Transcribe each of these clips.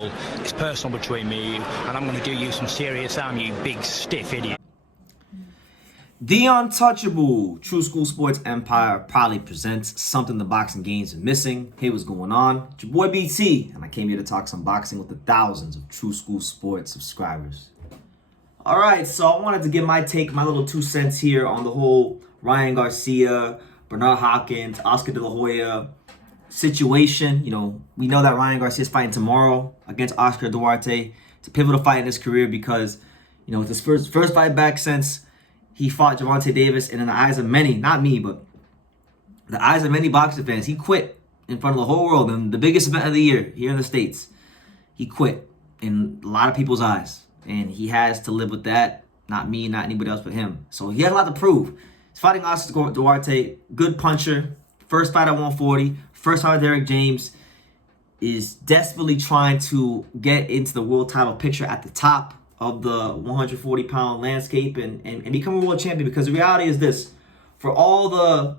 It's personal between me and you, and I'm going to do you some serious harm, you big stiff idiot. The Untouchable True School Sports Empire proudly presents something the boxing games are missing. Hey, what's going on? It's your boy BT, and I came here to talk some boxing with the thousands of True School Sports subscribers. All right, so I wanted to give my little 2 cents here on the whole Ryan Garcia, Bernard Hopkins, Oscar De La Hoya situation. You know, we know that Ryan Garcia is fighting tomorrow against Oscar Duarte. It's a pivotal fight in his career because, you know, it's his first fight back since he fought Gervonta Davis, and in the eyes of many, not me, but the eyes of many boxing fans, he quit in front of the whole world in the biggest event of the year here in the States. He quit in a lot of people's eyes, and he has to live with that. Not me, not anybody else but him. So he has a lot to prove. He's fighting Oscar Duarte, good puncher, first fight at 140, first fight with Derek James, is desperately trying to get into the world title picture at the top of the 140-pound landscape and become a world champion. Because the reality is this: for all the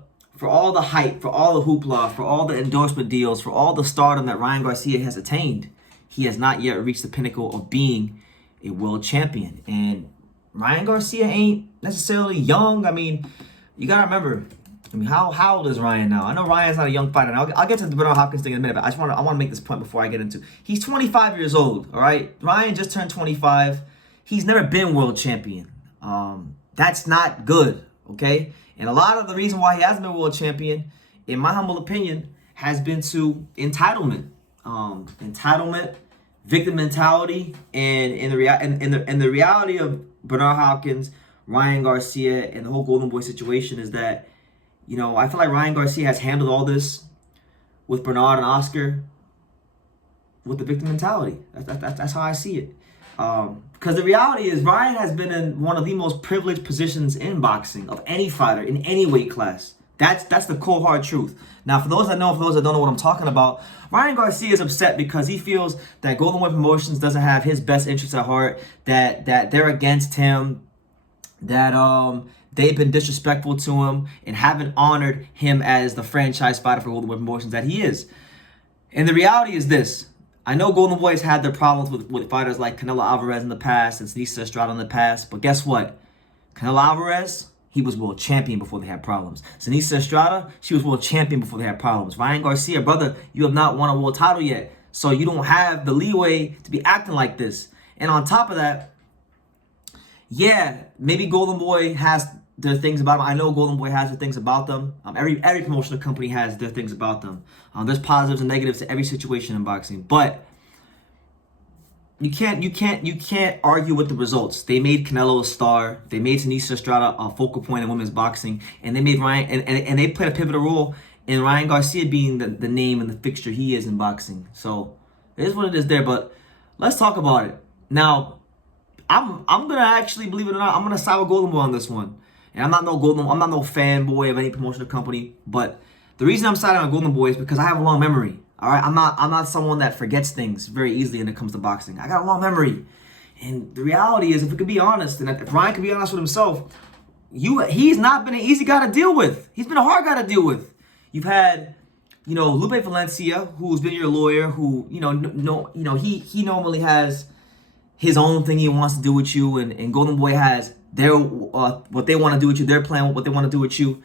hype, for all the hoopla, for all the endorsement deals, for all the stardom that Ryan Garcia has attained, he has not yet reached the pinnacle of being a world champion. And Ryan Garcia ain't necessarily young. I mean, you gotta remember, how old is Ryan now? I know Ryan's not a young fighter. Now, I'll get to the Bernard Hopkins thing in a minute, but I want to make this point before I get into. He's 25 years old, all right? Ryan just turned 25. He's never been world champion. That's not good, okay? And a lot of the reason why he hasn't been world champion, in my humble opinion, has been to entitlement, victim mentality, and the reality of Bernard Hopkins, Ryan Garcia, and the whole Golden Boy situation is that, you know, I feel like Ryan Garcia has handled all this with Bernard and Oscar with the victim mentality. That's how I see it. Because the reality is Ryan has been in one of the most privileged positions in boxing of any fighter in any weight class. That's the cold hard truth. Now, for those that know, for those that don't know what I'm talking about, Ryan Garcia is upset because he feels that Golden Boy Promotions doesn't have his best interests at heart, that they're against him, that they've been disrespectful to him and haven't honored him as the franchise fighter for Golden Boy Promotions that he is. And the reality is this: I know Golden Boy's had their problems with fighters like Canelo Alvarez in the past and Sinisa Estrada in the past, but guess what? Canelo Alvarez, he was world champion before they had problems. Sinisa Estrada, she was world champion before they had problems. Ryan Garcia, brother, you have not won a world title yet, so you don't have the leeway to be acting like this. And on top of that, yeah, maybe Golden Boy has their things about them. I know Golden Boy has their things about them. Every promotional company has their things about them. There's positives and negatives to every situation in boxing, but you can't argue with the results. They made Canelo a star. They made Sinisa Estrada a focal point in women's boxing, and they made Ryan and they played a pivotal role in Ryan Garcia being the name and the fixture he is in boxing. So it is what it is there. But let's talk about it now. I'm gonna actually, believe it or not, I'm gonna side with Golden Boy on this one. And I'm not no fanboy of any promotional company, but the reason I'm siding on Golden Boy is because I have a long memory. All right, I'm not someone that forgets things very easily when it comes to boxing. I got a long memory, and the reality is, if we could be honest, and if Ryan could be honest with himself, he's not been an easy guy to deal with. He's been a hard guy to deal with. You've had, you know, Lupe Valencia, who's been your lawyer, who he normally has his own thing he wants to do with you, and Golden Boy has their what they want to do with you, their plan, what they want to do with you.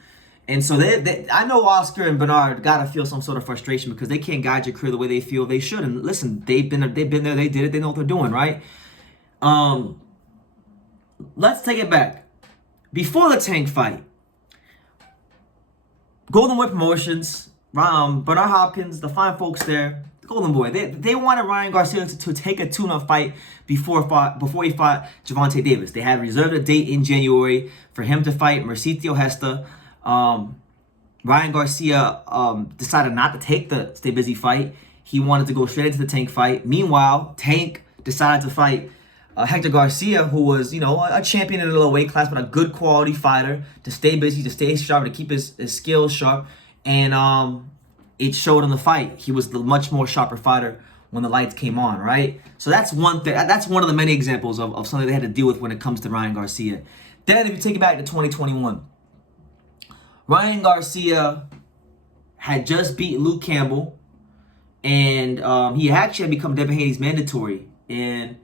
And so I know Oscar and Bernard gotta feel some sort of frustration because they can't guide your career the way they feel they should. And listen, they've been there, they did it, they know what they're doing, right? Let's take it back. Before the Tank fight, Golden Boy Promotions, Bernard Hopkins, the fine folks there, Golden Boy, they wanted Ryan Garcia to take a tune-up fight before he fought Gervonta Davis. They had reserved a date in January for him to fight Mercitio Hesta. Ryan Garcia decided not to take the Stay Busy fight. He wanted to go straight into the Tank fight. Meanwhile, Tank decided to fight Hector Garcia, who was, you know, a champion in a little weight class, but a good quality fighter, to stay busy, to stay sharp, to keep his skills sharp. And it showed in the fight. He was the much more sharper fighter when the lights came on, right? So that's one thing. That's one of the many examples of something they had to deal with when it comes to Ryan Garcia. Then if you take it back to 2021, Ryan Garcia had just beat Luke Campbell and he actually had become Devin Haney's mandatory. And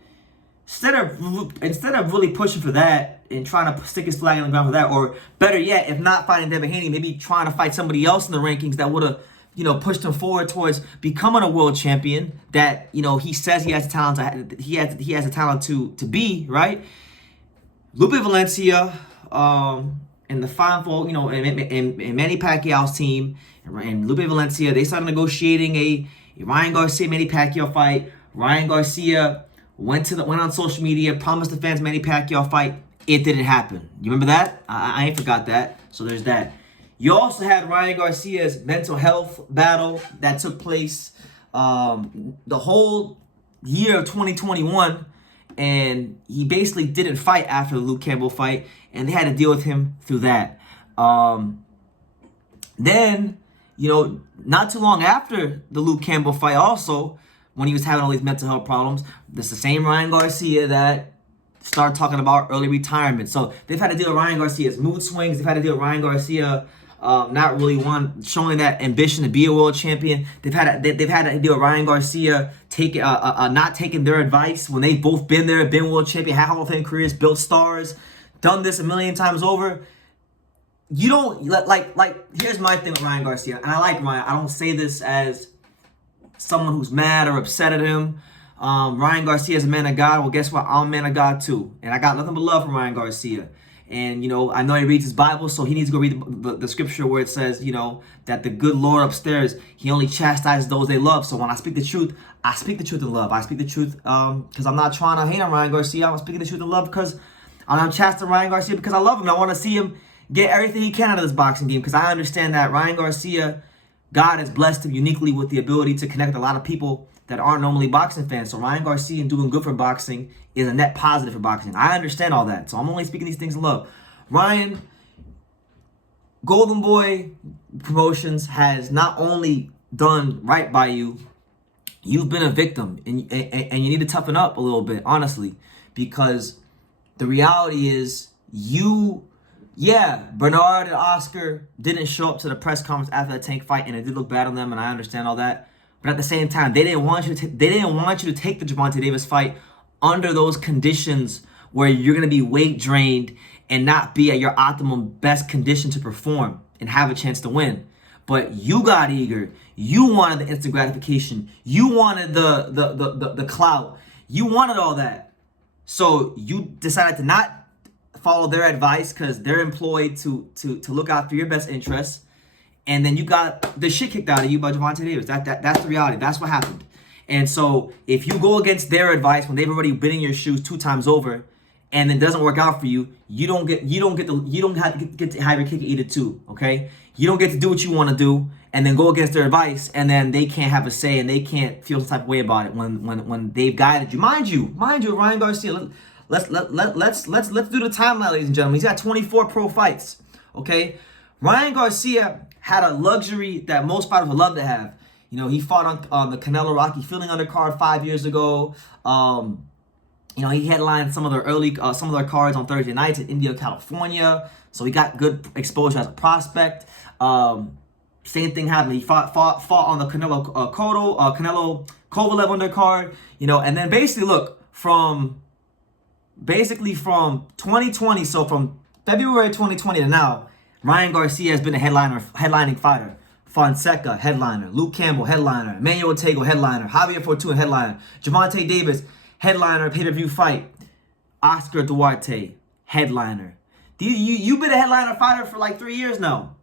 instead of really pushing for that and trying to stick his flag in the ground for that, or better yet, if not fighting Devin Haney, maybe trying to fight somebody else in the rankings that would have, pushed him forward towards becoming a world champion that, he says he has the talent to, he has the talent to be, right? Lupe Valencia, and the Fine Folk, and Manny Pacquiao's team, and Lupe Valencia, they started negotiating a Ryan Garcia Manny Pacquiao fight. Ryan Garcia went on social media, promised the fans Manny Pacquiao fight. It didn't happen. You remember that? I ain't forgot that. So there's that. You also had Ryan Garcia's mental health battle that took place the whole year of 2021, and he basically didn't fight after the Luke Campbell fight, and they had to deal with him through that. Then, not too long after the Luke Campbell fight also, when he was having all these mental health problems, this is the same Ryan Garcia that started talking about early retirement. So they've had to deal with Ryan Garcia's mood swings. They've had to deal with Ryan Garcia not really showing that ambition to be a world champion. They've had to deal with Ryan Garcia not taking their advice when they've both been there, been world champion, had Hall of Fame careers, built stars, done this a million times over. You don't like. Here's my thing with Ryan Garcia, and I like Ryan. I don't say this as someone who's mad or upset at him. Ryan Garcia is a man of God. Well, guess what? I'm a man of God too, and I got nothing but love for Ryan Garcia. And, I know he reads his Bible, so he needs to go read the scripture where it says, that the good Lord upstairs, he only chastises those they love. So when I speak the truth, I speak the truth in love. I speak the truth because I'm not trying to hate on Ryan Garcia. I'm speaking the truth in love because I'm chastising Ryan Garcia because I love him. I want to see him get everything he can out of this boxing game because I understand that Ryan Garcia, God has blessed him uniquely with the ability to connect with a lot of people that aren't normally boxing fans. So Ryan Garcia and doing good for boxing is a net positive for boxing. I understand all that. So I'm only speaking these things in love. Ryan, Golden Boy Promotions has not only done right by you, you've been a victim. And you need to toughen up a little bit, honestly. Because the reality is Bernard and Oscar didn't show up to the press conference after the Tank fight, and it did look bad on them, and I understand all that. But at the same time, they didn't want you to take the Gervonta Davis fight under those conditions where you're going to be weight drained and not be at your optimum best condition to perform and have a chance to win. But you got eager. You wanted the instant gratification. You wanted the clout. You wanted all that. So you decided to not follow their advice because they're employed to look out for your best interests. And then you got the shit kicked out of you by Gervonta Davis. That's the reality. That's what happened. And so if you go against their advice when they've already been in your shoes 2 times over, and it doesn't work out for you, you don't have to have your cake and eat it too. Okay? You don't get to do what you want to do, and then go against their advice, and then they can't have a say and they can't feel some type of way about it when they've guided you. Mind you, Ryan Garcia. Let's do the timeline, ladies and gentlemen. He's got 24 pro fights. Okay? Ryan Garcia had a luxury that most fighters would love to have. He fought on the Canelo Rocky Fielding undercard 5 years ago. He headlined some of their cards on Thursday nights in India, California. So he got good exposure as a prospect. Same thing happened. He fought on the Canelo Kovalev undercard. And then basically look from 2020. So from February 2020 to now, Ryan Garcia has been a headlining fighter. Fonseca, headliner. Luke Campbell, headliner. Manuel Ortega, headliner. Javier Fortuna, headliner. Gervonta Davis, headliner, pay-per-view fight. Oscar Duarte, headliner. You've been a headliner fighter for like 3 years now.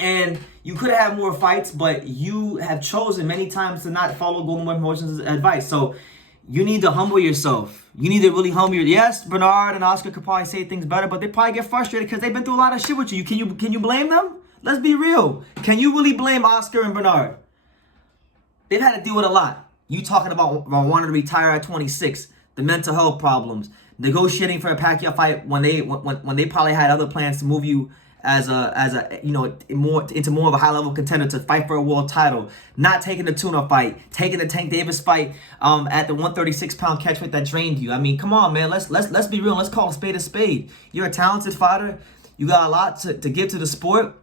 And you could have had more fights, but you have chosen many times to not follow Golden Boy Promotions' advice. So you need to humble yourself. You need to really humble Yes, Bernard and Oscar could probably say things better, but they probably get frustrated because they've been through a lot of shit with you. Can you blame them? Let's be real. Can you really blame Oscar and Bernard? They've had to deal with a lot. You talking about wanting to retire at 26, the mental health problems, negotiating for a Pacquiao fight when they probably had other plans to move you as into more of a high level contender to fight for a world title, not taking the Tuna fight, taking the Tank Davis fight at the 136-pound catchweight that drained you. I mean, come on, man. Let's be real. Let's call a spade a spade. You're a talented fighter. You got a lot to give to the sport.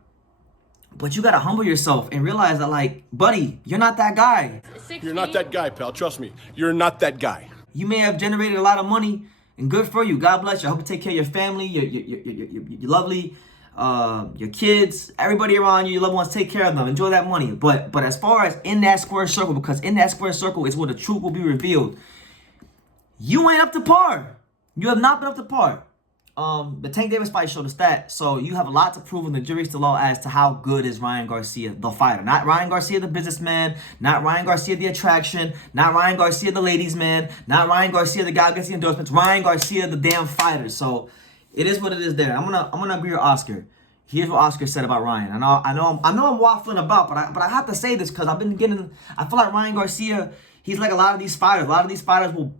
But you got to humble yourself and realize that, like, buddy, you're not that guy. You're not that guy, pal. Trust me. You're not that guy. You may have generated a lot of money, and good for you. God bless you. I hope you take care of your family, your lovely, your kids, everybody around you, your loved ones. Take care of them. Enjoy that money. But as far as in that square circle, because in that square circle is where the truth will be revealed, you ain't up to par. You have not been up to par. The Tank Davis fight showed us that. So you have a lot to prove, and the jury's still out as to how good is Ryan Garcia, the fighter. Not Ryan Garcia, the businessman. Not Ryan Garcia, the attraction. Not Ryan Garcia, the ladies' man. Not Ryan Garcia, the guy who gets the endorsements. Ryan Garcia, the damn fighter. So it is what it is there. I'm gonna agree with Oscar. Here's what Oscar said about Ryan. I know I'm waffling about, but I have to say this because I feel like Ryan Garcia, he's like a lot of these fighters. A lot of these fighters will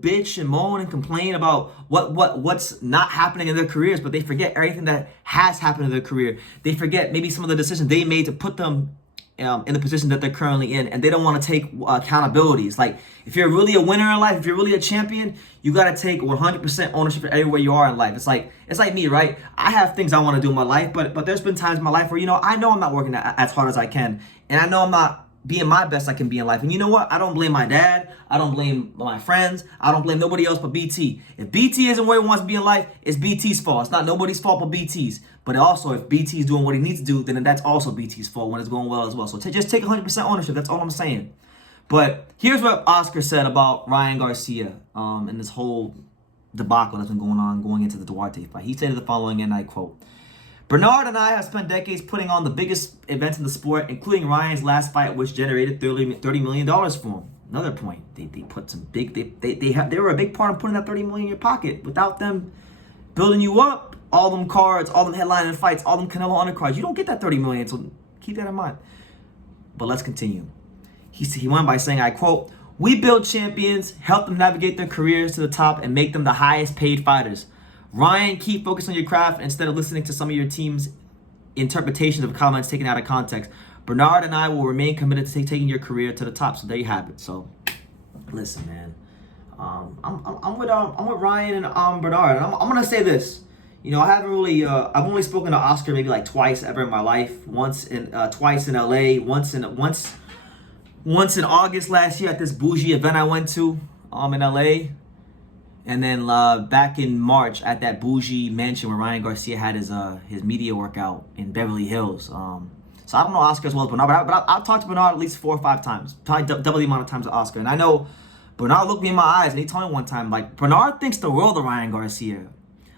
bitch and moan and complain about what's not happening in their careers, but they forget everything that has happened in their career. They forget maybe some of the decisions they made to put them in the position that they're currently in, and they don't want to take accountability. It's like, if you're really a winner in life, if you're really a champion, you got to take 100% ownership for everywhere you are in life. It's like me, right? I have things I want to do in my life, but there's been times in my life where, I know I'm not working as hard as I can, and I know I'm not being my best I can be in life. And you know what? I don't blame my dad. I don't blame my friends. I don't blame nobody else but BT. If BT isn't where he wants to be in life, it's BT's fault. It's not nobody's fault but BT's. But also, if BT's doing what he needs to do, then that's also BT's fault when it's going well as well. So just take 100% ownership. That's all I'm saying. But here's what Oscar said about Ryan Garcia and this whole debacle that's been going on going into the Duarte fight. He said the following, and I quote, "Bernard and I have spent decades putting on the biggest events in the sport, including Ryan's last fight, which generated $30 million for him." Another point, they put some big, they were a big part of putting that $30 million in your pocket. Without them building you up, all them cards, all them headlining fights, all them Canelo undercards, you don't get that $30 million. So keep that in mind. But let's continue. He went by saying, I quote, "We build champions, help them navigate their careers to the top, and make them the highest paid fighters. Ryan, keep focused on your craft instead of listening to some of your team's interpretations of comments taken out of context. Bernard and I will remain committed to taking your career to the top." So there you have it. So listen, man, I'm with Ryan and Bernard. And I'm gonna say this. I haven't really I've only spoken to Oscar maybe like twice ever in my life. Twice in LA. Once in August last year at this bougie event I went to in LA. And then back in March at that bougie mansion where Ryan Garcia had his media workout in Beverly Hills. So I don't know Oscar as well as Bernard, but I've talked to Bernard at least 4 or 5 times. Probably double the amount of times as Oscar. And I know Bernard looked me in my eyes and he told me one time, like, Bernard thinks the world of Ryan Garcia.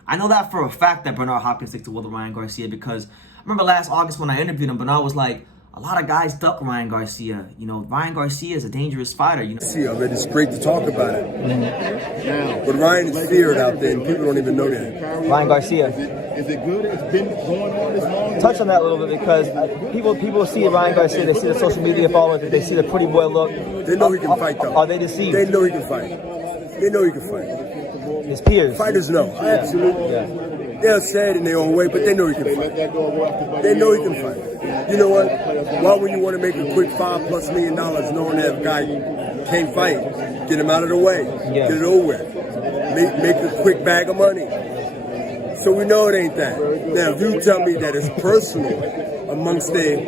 I know that for a fact that Bernard Hopkins thinks the world of Ryan Garcia, because I remember last August when I interviewed him, Bernard was like, a lot of guys duck Ryan Garcia. Ryan Garcia is a dangerous fighter. It's great to talk about it. But Ryan is feared out there, and people don't even know that. Ryan Garcia. Is it good? It's been going on this long. Touch on that a little bit, because people see Ryan Garcia, they see the social media followers, they see the pretty boy look. They know he can fight, though. Are they deceived? They know he can fight. They know he can fight. His peers. Fighters know. Absolutely. Yeah. They're sad in their own way, but they know he can fight. They know he can fight. You know what? Why would you want to make a quick $5+ million knowing that guy can't fight? Get him out of the way. Yeah. Get it over with. Make a quick bag of money. So we know it ain't that. Now, if you tell me that it's personal amongst their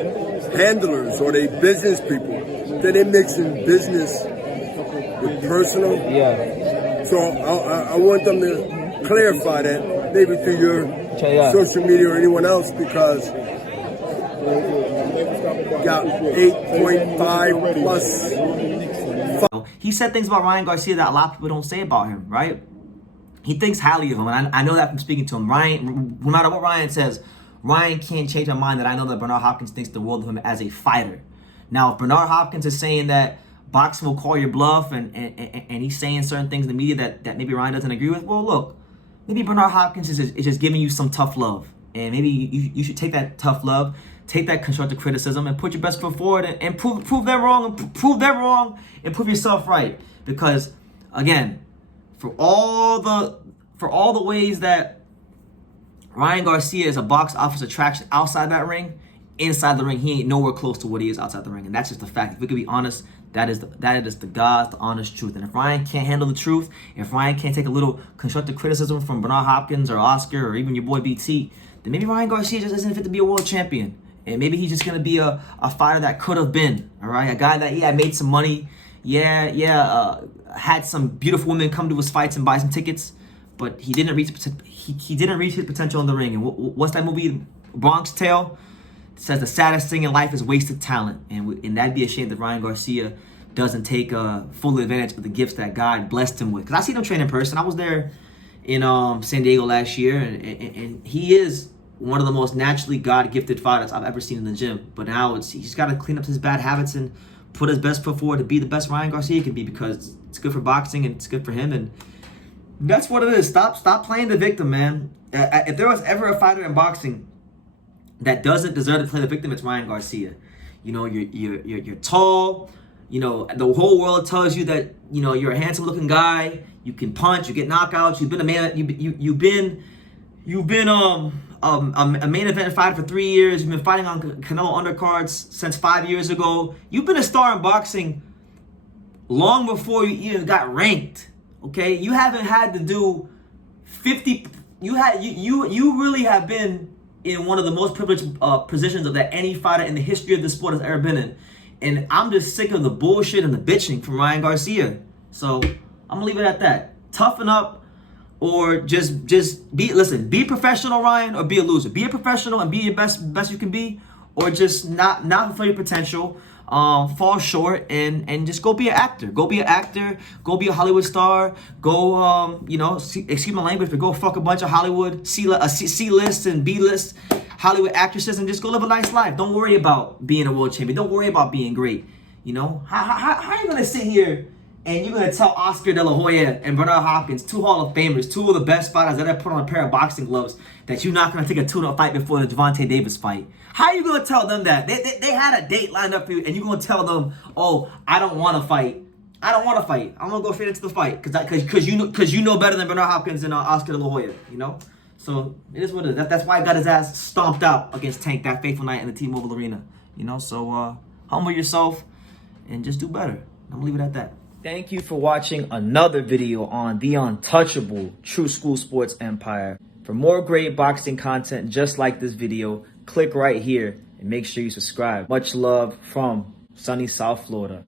handlers or their business people, then they're mixing business with personal. Yeah. So I want them to clarify that, maybe through your social media or anyone else, because got 8.5 plus. He said things about Ryan Garcia that a lot of people don't say about him, right? He thinks highly of him, and I know that from speaking to him. Ryan, no matter what Ryan says, Ryan can't change my mind that I know that Bernard Hopkins thinks the world of him as a fighter. Now, if Bernard Hopkins is saying that boxing will call your bluff and he's saying certain things in the media that maybe Ryan doesn't agree with, well, look, maybe Bernard Hopkins is just giving you some tough love. And maybe you should take that tough love, take that constructive criticism, and put your best foot forward and prove them wrong, and prove yourself right. Because, again, for all the ways that Ryan Garcia is a box office attraction outside that ring, inside the ring, he ain't nowhere close to what he is outside the ring. And that's just a fact. If we could be honest, that is the God's the honest truth. And if Ryan can't handle the truth, if Ryan can't take a little constructive criticism from Bernard Hopkins or Oscar or even your boy BT, then maybe Ryan Garcia just isn't fit to be a world champion. And maybe he's just going to be a fighter that could have been, all right? A guy that, made some money. Had some beautiful women come to his fights and buy some tickets. But he didn't reach his potential in the ring. And what's that movie, Bronx Tale? It says the saddest thing in life is wasted talent. And that'd be a shame that Ryan Garcia doesn't take full advantage of the gifts that God blessed him with. Because I seen him train in person. I was there in San Diego last year. And he is one of the most naturally God-gifted fighters I've ever seen in the gym. But now he's got to clean up his bad habits and put his best foot forward to be the best Ryan Garcia can be, because it's good for boxing and it's good for him. And that's what it is. Stop playing the victim, man. If there was ever a fighter in boxing that doesn't deserve to play the victim, it's Ryan Garcia. You know, you're tall. You know, the whole world tells you that, you know, you're a handsome-looking guy. You can punch. You get knockouts. You've been a man. You've been a main event fighter for 3 years. You've been fighting on Canelo undercards since 5 years ago. You've been a star in boxing long before you even got ranked. Okay, you haven't had to do 50. You really have been in one of the most privileged positions that any fighter in the history of the sport has ever been in. And I'm just sick of the bullshit and the bitching from Ryan Garcia. So I'm gonna leave it at that. Toughen up, or just be professional, Ryan, or be a loser. Be a professional and be your best you can be, or just not fulfill your potential. Fall short and just go be an actor. Go be an actor. Go be a Hollywood star. Go, excuse my language, but go fuck a bunch of Hollywood C-list and B-list Hollywood actresses and just go live a nice life. Don't worry about being a world champion. Don't worry about being great. You know, how are you gonna sit here and you're gonna tell Oscar De La Hoya and Bernard Hopkins, 2 Hall of Famers, 2 of the best fighters that ever put on a pair of boxing gloves, that you're not gonna take a tune-up fight before the Gervonta Davis fight? How are you gonna tell them that? They had a date lined up for you, and you're gonna tell them, "Oh, I don't want to fight. I don't want to fight. I'm gonna go straight into the fight because you know better than Bernard Hopkins and Oscar De La Hoya." You know, so it is what it is. That's why I got his ass stomped out against Tank that fateful night in the T-Mobile Arena. You know, so humble yourself and just do better. I'm gonna leave it at that. Thank you for watching another video on the untouchable True School Sports Empire. For more great boxing content just like this video, click right here and make sure you subscribe. Much love from sunny South Florida.